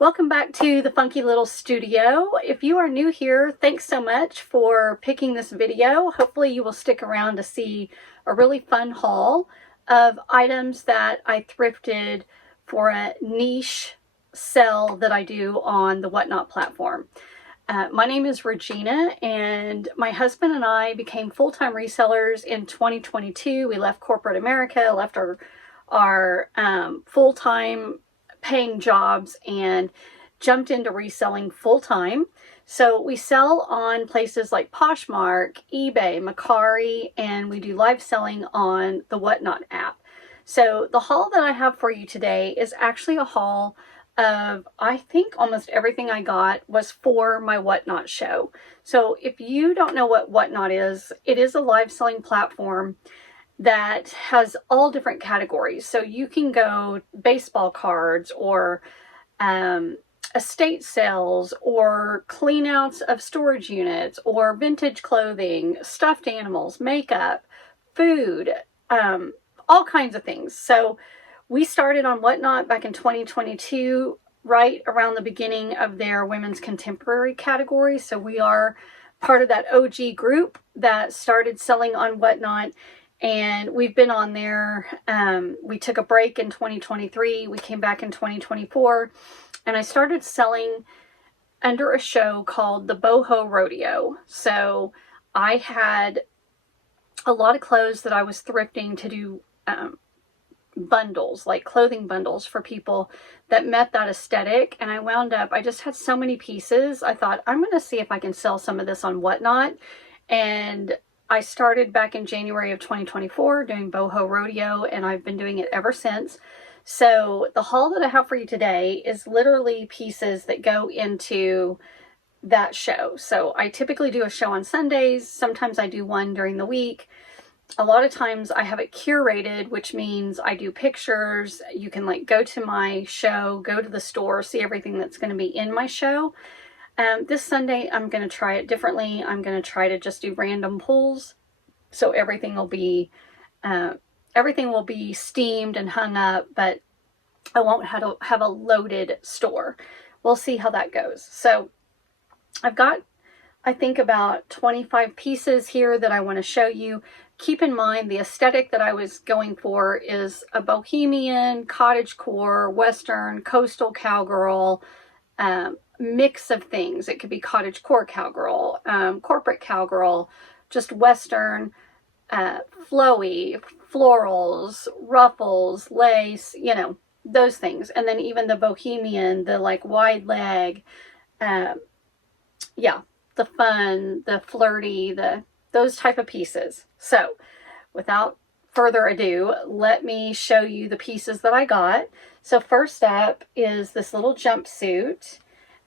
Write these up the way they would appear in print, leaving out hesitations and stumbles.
Welcome back to the Funky Little Studio. If you are new here, thanks so much for picking this video. Hopefully you will stick around to see a really fun haul of items that I thrifted for a niche sell that I do on the Whatnot platform. My name is Rajeana, and my husband and I became full-time resellers in 2022. We left corporate America, left our full-time paying jobs and jumped into reselling full-time. So we sell on places like Poshmark, eBay, Mercari, and we do live selling on the Whatnot app. So the haul that I have for you today is actually a haul of, I think almost everything I got was for my Whatnot show. So if you don't know what Whatnot is, it is a live selling platform that has all different categories. So you can go baseball cards or estate sales or cleanouts of storage units or vintage clothing, stuffed animals, makeup, food, all kinds of things. So we started on Whatnot back in 2022, right around the beginning of their women's contemporary category. So we are part of that OG group that started selling on Whatnot. And we've been on there. We took a break in 2023. We came back in 2024. And I started selling under a show called the Boho Rodeo. So I had a lot of clothes that I was thrifting to do bundles, like clothing bundles for people that met that aesthetic. And I wound up, I just had so many pieces. I thought, I'm going to see if I can sell some of this on Whatnot. And I started back in January of 2024 doing Boho Rodeo, and I've been doing it ever since. So the haul that I have for you today is literally pieces that go into that show. So I typically do a show on Sundays. Sometimes I do one during the week. A lot of times I have it curated, which means I do pictures. You can like go to my show, go to the store, see everything that's going to be in my show. This Sunday, I'm going to try it differently. I'm going to try to just do random pulls. So everything will be steamed and hung up, but I won't have a loaded store. We'll see how that goes. So I've got, I think, about 25 pieces here that I want to show you. Keep in mind the aesthetic that I was going for is a bohemian, cottagecore, western, coastal cowgirl, mix of things. It could be cottagecore cowgirl, corporate cowgirl, just western, flowy, florals, ruffles, lace, you know, those things. And then even the bohemian, the like wide leg, yeah, the fun, the flirty, those type of pieces. So without further ado, let me show you the pieces that I got. So first up is this little jumpsuit.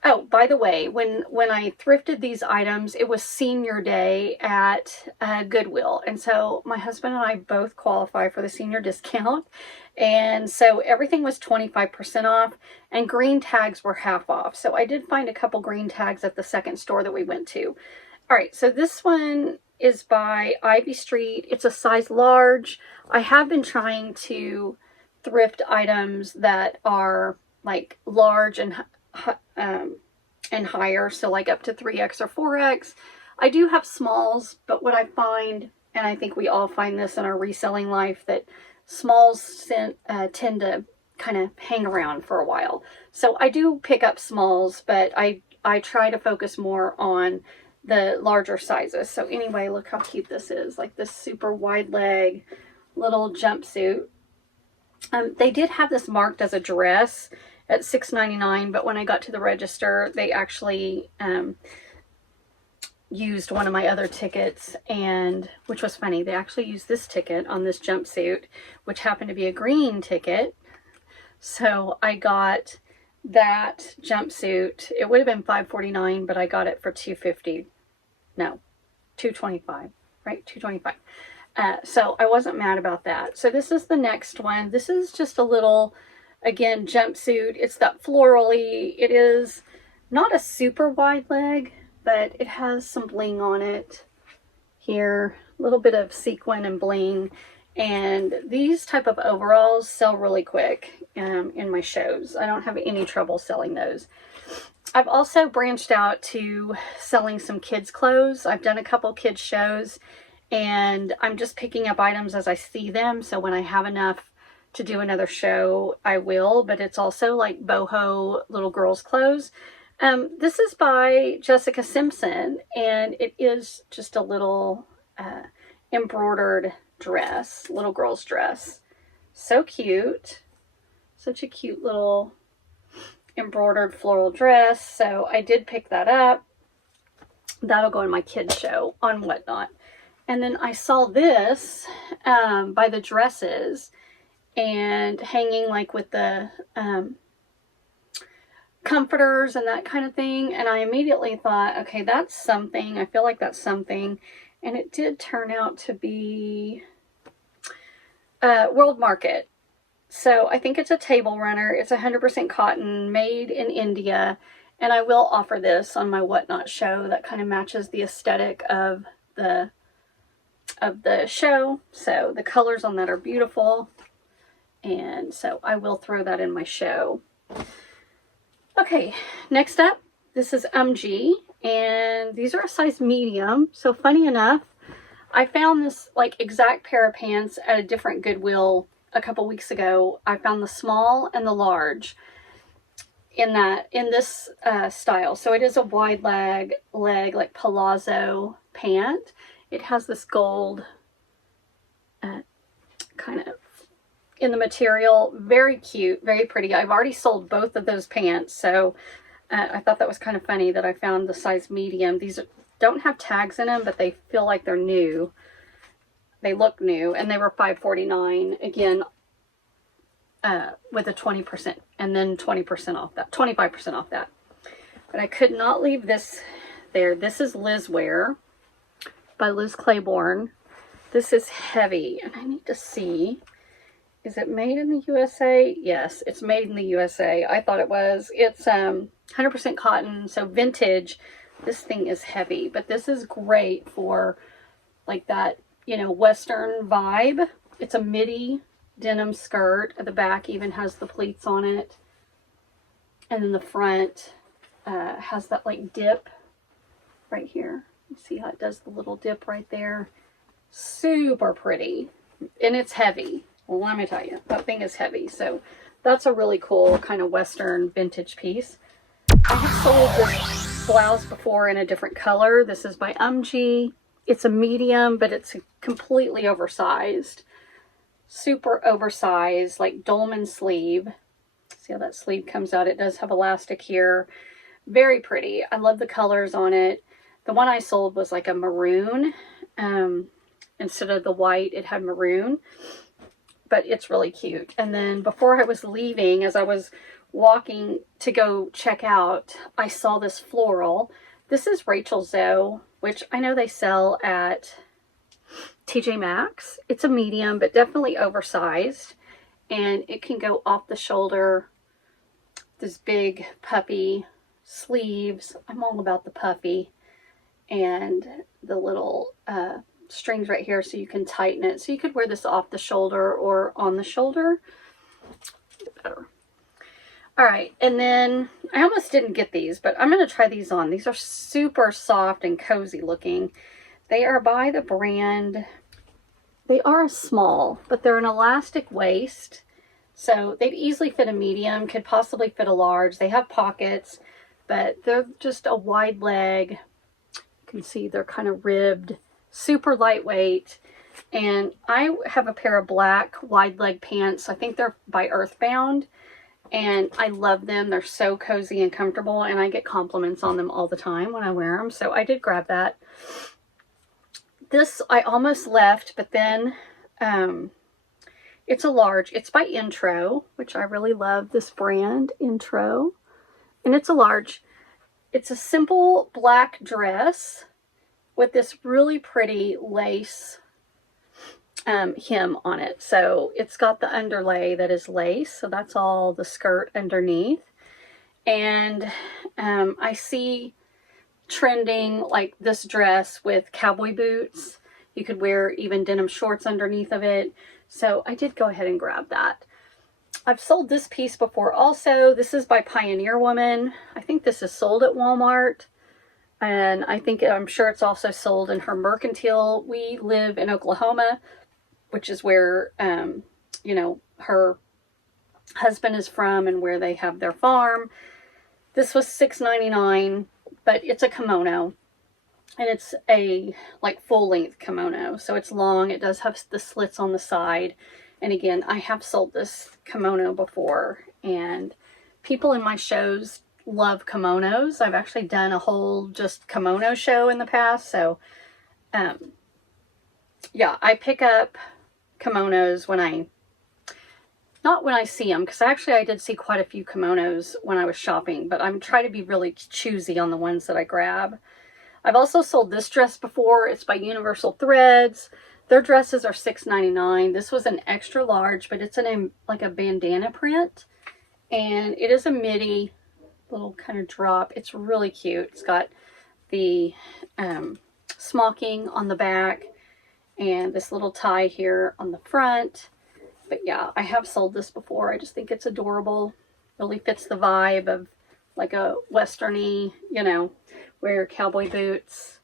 Oh, by the way, when I thrifted these items, it was senior day at Goodwill. And so my husband and I both qualify for the senior discount. And so everything was 25% off and green tags were half off. So I did find a couple green tags at the second store that we went to. All right, so this one is by Ivy Street. It's a size large. I have been trying to thrift items that are like large and higher, so like up to 3X or 4X. I do have smalls, but what I find, and I think we all find this in our reselling life, that smalls tend to kind of hang around for a while. So I do pick up smalls, but I try to focus more on the larger sizes. So anyway, look how cute this is, like this super wide leg little jumpsuit. They did have this marked as a dress at $6.99, but when I got to the register, they actually used one of my other tickets, and which was funny. They actually used this ticket on this jumpsuit, which happened to be a green ticket. So I got that jumpsuit. It would have been $5.49, but I got it for $2.50. No, $2.25, right? $2.25. So I wasn't mad about that. So this is the next one. This is just a little, again, jumpsuit. It's that florally. It is not a super wide leg, but it has some bling on it here. A little bit of sequin and bling. And these type of overalls sell really quick in my shows. I don't have any trouble selling those. I've also branched out to selling some kids clothes. I've done a couple kids shows, and I'm just picking up items as I see them. So when I have enough to do another show, I will. But it's also like boho little girls clothes. This is by Jessica Simpson, and it is just a little embroidered dress, little girl's dress. So cute. Such a cute little embroidered floral dress. So I did pick that up. That'll go in my kids show on Whatnot. And then I saw this by the dresses and hanging like with the comforters and that kind of thing. And I immediately thought, okay, that's something. I feel like that's something. And it did turn out to be World Market. So I think it's a table runner. It's 100% cotton, made in India. And I will offer this on my Whatnot show. That kind of matches the aesthetic of the show. So the colors on that are beautiful. And so I will throw that in my show. Okay, next up, this is UMG. And these are a size medium. So funny enough, I found this like exact pair of pants at a different Goodwill a couple weeks ago. I found the small and the large in this style. So it is a wide leg like palazzo pant. It has this gold kind of in the material. Very cute, very pretty. I've already sold both of those pants, so I thought that was kind of funny that I found the size medium. These don't have tags in them, but they feel like they're new. They look new, and they were $5.49 again, with a 20% and then 20% off that, 25% off that. But I could not leave this there. This is Liz Wear by Liz Claiborne. This is heavy, and I need to see, is it made in the USA? Yes, it's made in the USA. I thought it was. It's 100% cotton, so vintage. This thing is heavy, but this is great for like that, you know, Western vibe. It's a midi denim skirt. The back even has the pleats on it. And then the front has that like dip right here. You see how it does the little dip right there? Super pretty. And it's heavy. Well, let me tell you, that thing is heavy. So that's a really cool kind of Western vintage piece. I have sold this blouse before in a different color. This is by UMG. It's a medium, but it's completely oversized. Super oversized, like dolman sleeve. See how that sleeve comes out? It does have elastic here. Very pretty. I love the colors on it. The one I sold was like a maroon. Instead of the white, it had maroon. But it's really cute. And then before I was leaving, as I was walking to go check out, I saw this floral. This is Rachel Zoe, which I know they sell at TJ Maxx. It's a medium, but definitely oversized. And it can go off the shoulder. This big puffy sleeves. I'm all about the puffy. And the little strings right here so you can tighten it. So you could wear this off the shoulder or on the shoulder. Better. All right, and then I almost didn't get these, but I'm going to try these on. These are super soft and cozy looking. They are by the brand. They are small, but they're an elastic waist. So they'd easily fit a medium, could possibly fit a large. They have pockets, but they're just a wide leg. You can see they're kind of ribbed, super lightweight. And I have a pair of black wide leg pants. I think they're by Earthbound. And I love them. They're so cozy and comfortable, and I get compliments on them all the time when I wear them. So I did grab that. This I almost left, but then it's a large. It's by Intro, which I really love this brand, Intro. And it's a large. It's a simple black dress with this really pretty lace hem on it. So it's got the underlay that is lace, so that's all the skirt underneath. And I see trending like this dress with cowboy boots. You could wear even denim shorts underneath of it. So I did go ahead and grab that. I've sold this piece before also. This is by Pioneer Woman. I think this is sold at Walmart. And I'm sure it's also sold in her mercantile. We live in Oklahoma, which is where, you know, her husband is from and where they have their farm. This was $6.99, but it's a kimono. And it's a like full length kimono. So it's long. It does have the slits on the side. And again, I have sold this kimono before, and people in my shows love kimonos. I've actually done a whole just kimono show in the past. So, yeah, I pick up kimonos not when I see them, because actually I did see quite a few kimonos when I was shopping, but I'm trying to be really choosy on the ones that I grab. I've also sold this dress before. It's by Universal Threads. Their dresses are $6.99. This was an extra large, but it's like a bandana print. And it is a midi, little kind of drop. It's really cute. It's got the smocking on the back and this little tie here on the front. But yeah, I have sold this before. I just think it's adorable. Really fits the vibe of like a westerny, you know, wear cowboy boots.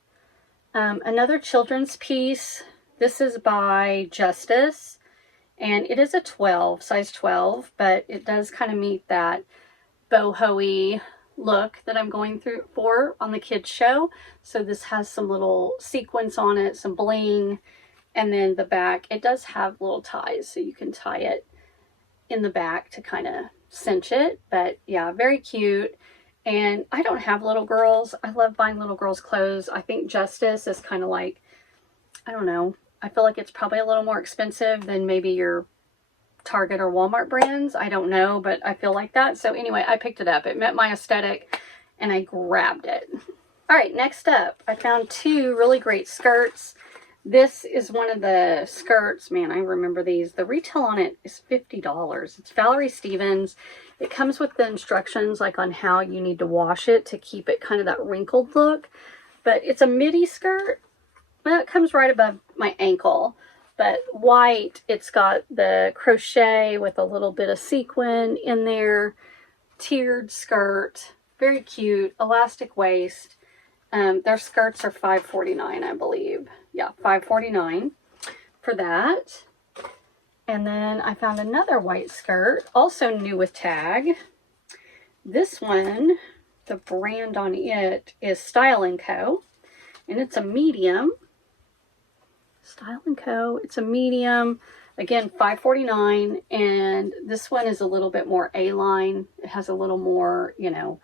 Another children's piece. This is by Justice, and it is a 12, size 12, but it does kind of meet that boho-y look that I'm going through for on the kids show. So this has some little sequins on it, some bling, and then the back, it does have little ties, so you can tie it in the back to kind of cinch it. But yeah, very cute. And I don't have little girls. I love buying little girls' clothes. I think Justice is kind of like, I don't know, I feel like it's probably a little more expensive than maybe your Target or Walmart brands. I don't know, but I feel like that. So anyway, I picked it up. It met my aesthetic and I grabbed it. All right, next up, I found two really great skirts. This is one of the skirts. Man, I remember these. The retail on it is $50. It's Valerie Stevens. It comes with the instructions like on how you need to wash it to keep it kind of that wrinkled look. But it's a midi skirt. Well, it comes right above my ankle. But white, it's got the crochet with a little bit of sequin in there. Tiered skirt. Very cute. Elastic waist. Their skirts are $5.49, I believe. Yeah, $5.49 for that. And then I found another white skirt, also new with tag. This one, the brand on it is Style & Co. And it's a medium. Style & Co. It's a medium. Again, $5.49. And this one is a little bit more A-line. It has a little more, you know,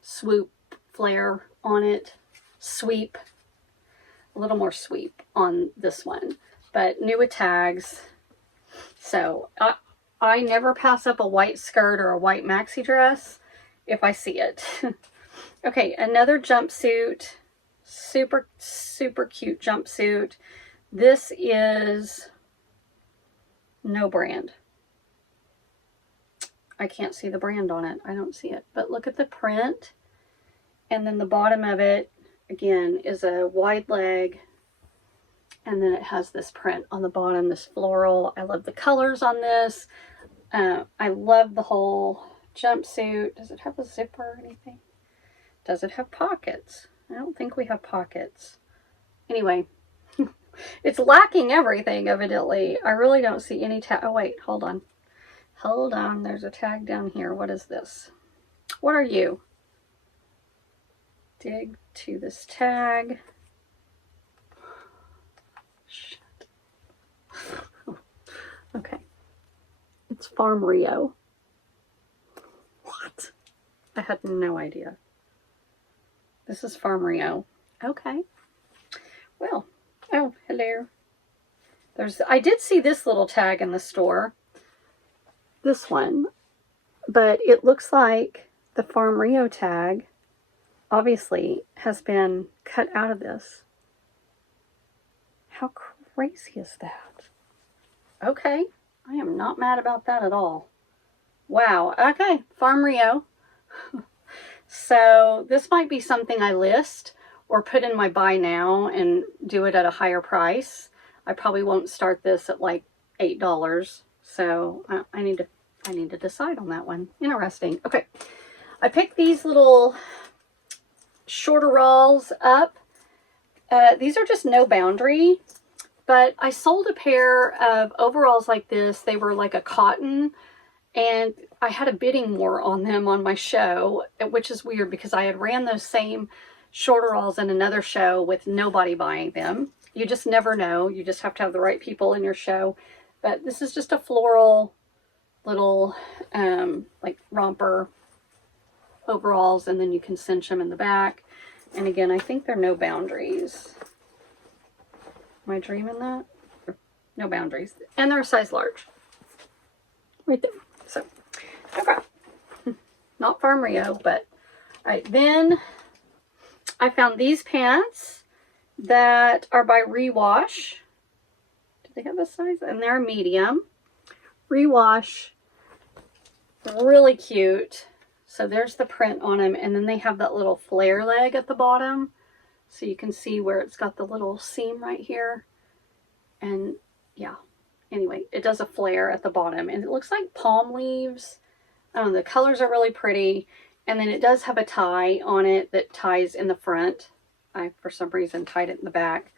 swoop flare on it. Sweep. A little more sweep on this one. But new with tags. So I never pass up a white skirt or a white maxi dress if I see it. Okay, another jumpsuit. Super, super cute jumpsuit. This is no brand. I can't see the brand on it. I don't see it. But look at the print. And then the bottom of it, again, is a wide leg. And then it has this print on the bottom, this floral. I love the colors on this. I love the whole jumpsuit. Does it have a zipper or anything? Does it have pockets? I don't think we have pockets. Anyway, it's lacking everything, evidently. I really don't see any tag. Oh, wait, hold on. Hold on, there's a tag down here. What is this? What are you? Dig to this tag. Shit. Okay. It's Farm Rio. What? I had no idea. This is Farm Rio. Okay. Well, oh, hello. I did see this little tag in the store. This one. But it looks like the Farm Rio tag obviously has been cut out of this. How crazy is that? Okay. I am not mad about that at all. Wow. Okay. Farm Rio. So this might be something I list or put in my buy now and do it at a higher price. I probably won't start this at like $8. So I need to decide on that one. Interesting. Okay. I picked these little shorter rolls up. These are just no boundary, but I sold a pair of overalls like this. They were like a cotton, and I had a bidding war on them on my show, which is weird because I had ran those same shorter rolls in another show with nobody buying them. You just never know. You just have to have the right people in your show. But this is just a floral little like romper overalls, and then you can cinch them in the back. And again, I think they're no boundaries. Am I dreaming that? No boundaries. And they're a size large. Right there. So, okay. Not Farm Rio, but all right. Then I found these pants that are by Rewash. Do they have a size? And they're a medium. Rewash. Really cute. So there's the print on them, and then they have that little flare leg at the bottom. So you can see where it's got the little seam right here. And yeah, anyway, it does a flare at the bottom, and it looks like palm leaves. I don't know, the colors are really pretty. And then it does have a tie on it that ties in the front. I, for some reason, tied it in the back,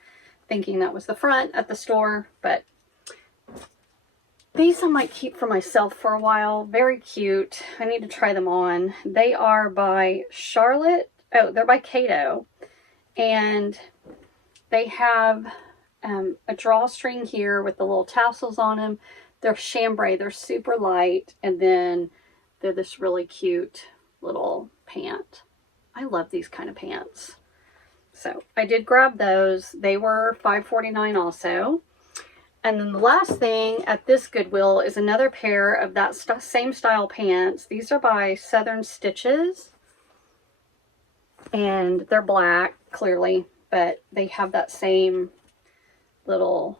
thinking that was the front at the store, but these I might keep for myself for a while. Very cute. I need to try them on. They are by Charlotte. Oh, they're by Cato. And they have a drawstring here with the little tassels on them. They're chambray. They're super light. And then they're this really cute little pant. I love these kind of pants. So I did grab those. They were $5.49 also. And then the last thing at this Goodwill is another pair of that same style pants. These are by Southern Stitches. And they're black, clearly, but they have that same little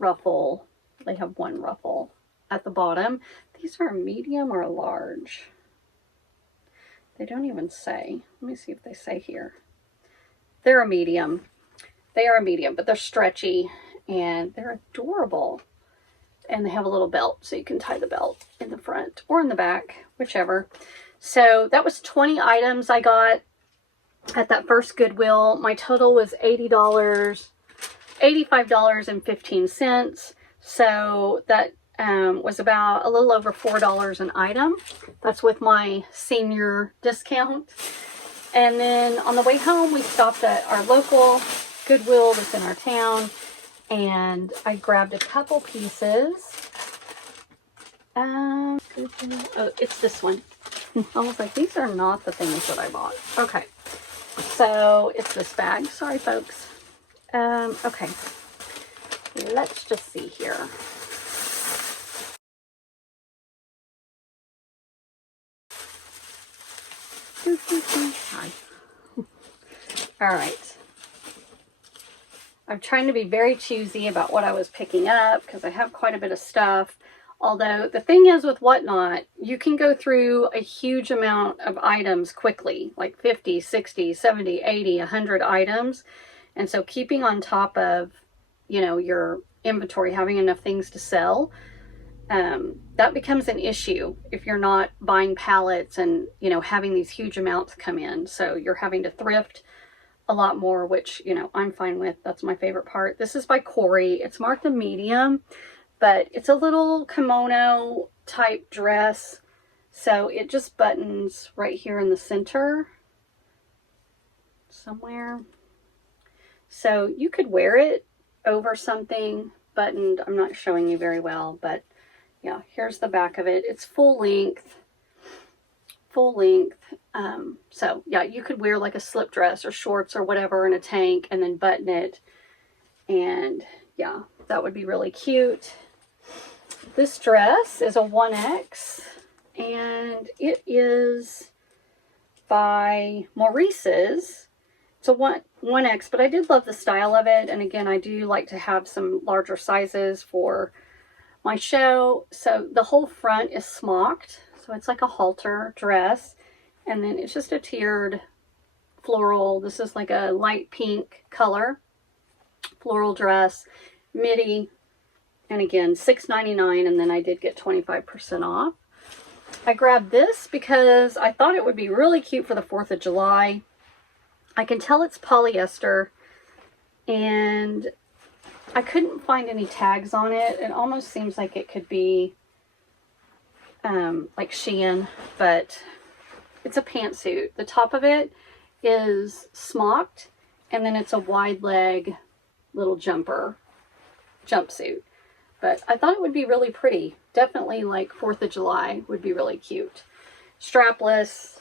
ruffle. They have one ruffle at the bottom. These are a medium or a large. They don't even say. Let me see if they say here. They're a medium. They are a medium, but they're stretchy. And they're adorable. And they have a little belt, so you can tie the belt in the front or in the back, whichever. So that was 20 items I got at that first Goodwill. My total was $80, $85.15. So that was about a little over $4 an item. That's with my senior discount. And then on the way home, we stopped at our local Goodwill that's in our town. And I grabbed a couple pieces. Oh, it's this one. I was like, these are not the things that I bought. Okay. So it's this bag. Sorry, folks. Okay. Let's just see here. Hi. All right. I'm trying to be very choosy about what I was picking up because I have quite a bit of stuff. Although the thing is with Whatnot, you can go through a huge amount of items quickly, like 50, 60, 70, 80, 100 items. And so keeping on top of, you know, your inventory, having enough things to sell, that becomes an issue if you're not buying pallets and, you know, having these huge amounts come in. So you're having to thrift a lot more, which, you know, I'm fine with. That's my favorite part. This is by Corey. It's marked a medium, but it's a little kimono type dress. So it just buttons right here in the center somewhere. So you could wear it over something buttoned. I'm not showing you very well, but yeah, here's the back of it. It's full length. So yeah, you could wear like a slip dress or shorts or whatever in a tank and then button it. And yeah, that would be really cute. This dress is a 1X and it is by Maurice's. It's a 1X, but I did love the style of it. And again, I do like to have some larger sizes for my show. So the whole front is smocked. So it's like a halter dress. And then it's just a tiered floral. This is like a light pink color. Floral dress, midi. And again, $6.99, and then I did get 25% off. I grabbed this because I thought it would be really cute for the 4th of July. I can tell it's polyester, and I couldn't find any tags on it. It almost seems like it could be like Shein, but it's a pantsuit. The top of it is smocked, and then it's a wide leg little jumpsuit. But I thought it would be really pretty. Definitely like 4th of July would be really cute. Strapless,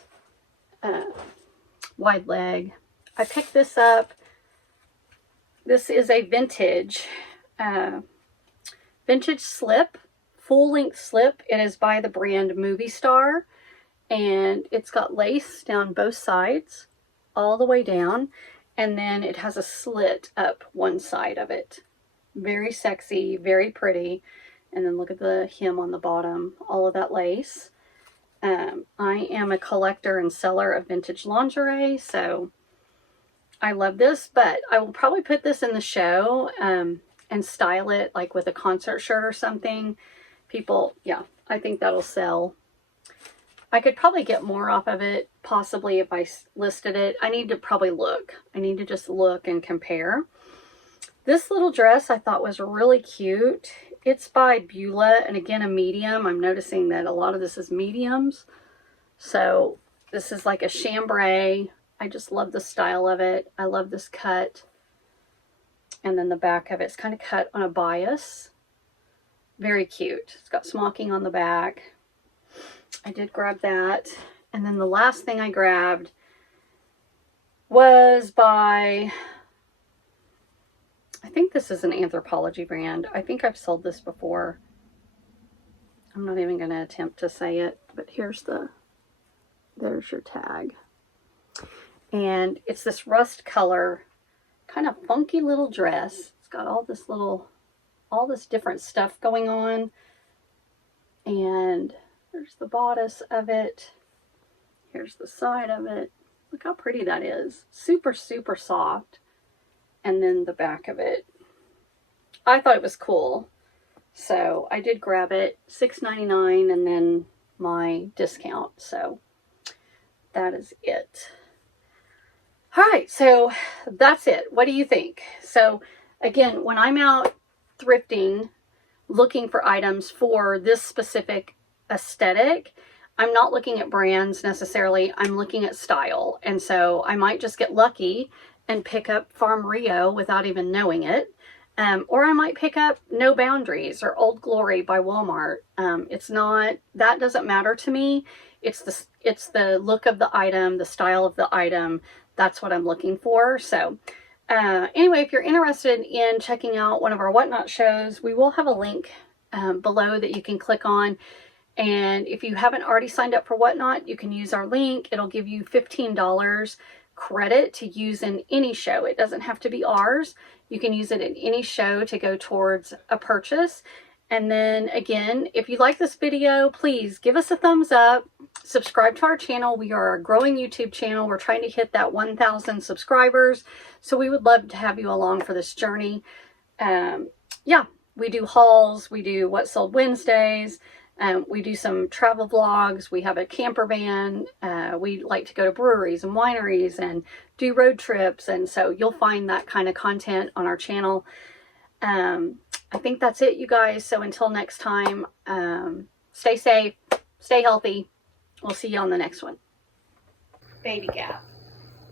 wide leg. I picked this up. This is a vintage slip, full-length slip. It is by the brand Movie Star, and it's got lace down both sides, all the way down, and then it has a slit up one side of it. Very sexy, very pretty. And then look at the hem on the bottom, all of that lace. I am a collector and seller of vintage lingerie, so I love this, but I will probably put this in the show and style it like with a concert shirt or something. People, yeah, I think that'll sell. I could probably get more off of it, possibly if I listed it. I need to probably look. I need to just look and compare. This little dress I thought was really cute. It's by Beulah, and again, a medium. I'm noticing that a lot of this is mediums. So this is like a chambray. I just love the style of it. I love this cut. And then the back of it's kind of cut on a bias. Very cute. It's got smocking on the back. I did grab that. And then the last thing I grabbed was by, I think this is an Anthropologie brand. I think I've sold this before. I'm not even going to attempt to say it, but there's your tag. And it's this rust color, kind of funky little dress. It's got all this different stuff going on. And there's the bodice of it. Here's the side of it. Look how pretty that is. Super, super soft. And then the back of it. I thought it was cool. So I did grab it. $6.99 and then my discount. So that is it. All right, so that's it. What do you think? So again, when I'm out thrifting, looking for items for this specific aesthetic, I'm not looking at brands necessarily. I'm looking at style. And so I might just get lucky and pick up Farm Rio without even knowing it. Or I might pick up No Boundaries or Old Glory by Walmart. That doesn't matter to me. It's the look of the item, the style of the item. That's what I'm looking for. So anyway, if you're interested in checking out one of our Whatnot shows, we will have a link below that you can click on. And if you haven't already signed up for Whatnot, you can use our link. It'll give you $15 credit to use in any show. It doesn't have to be ours. You can use it in any show to go towards a purchase. And then again, if you like this video, please give us a thumbs up, subscribe to our channel. We are a growing YouTube channel. We're trying to hit that 1,000 subscribers. So we would love to have you along for this journey. Yeah, we do hauls. We do What Sold Wednesdays. We do some travel vlogs. We have a camper van. We like to go to breweries and wineries and do road trips. And so you'll find that kind of content on our channel. I think that's it, you guys. So until next time, stay safe, stay healthy. We'll see you on the next one. Baby Gap.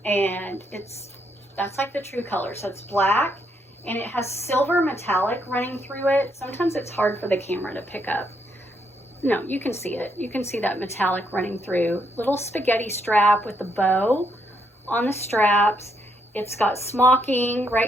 And that's like the true color. So it's black and it has silver metallic running through it. Sometimes it's hard for the camera to pick up. No, you can see it. You can see that metallic running through. Little spaghetti strap with the bow on the straps. It's got smocking right